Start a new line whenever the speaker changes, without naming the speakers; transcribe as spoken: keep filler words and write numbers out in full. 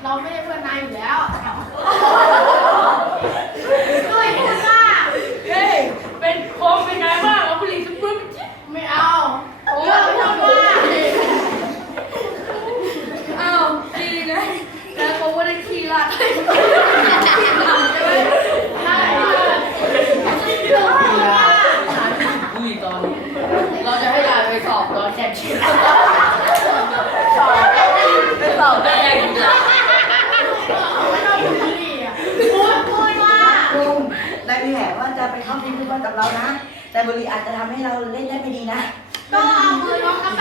เราไม่ได้เพื่อนนายอยู่แล้วด้วยพูดว่าเฮ้ยเป็นโค้งเป็นไงบ้างเอาบุหรี่สักปึ๊บไม่เอาเลือกพูดว่าเอาดีนะแล้วเขาว่าได้ขี้ละใช่ใช่อุ้ยตอนเราจะให้ยายไปสอบตอนแข่งชิงไปสอบได้ยังไงไม่ต้องพูดดีอ่ะพูดพูดว่า
ลุงนายมีแผนว่าจะไปเข้าทีมฟุตบอลกับเรานะแต่บุรีอาจจะทำให้เราเล่นได้ไม่ดีนะ
ก็เอามือน้องทำ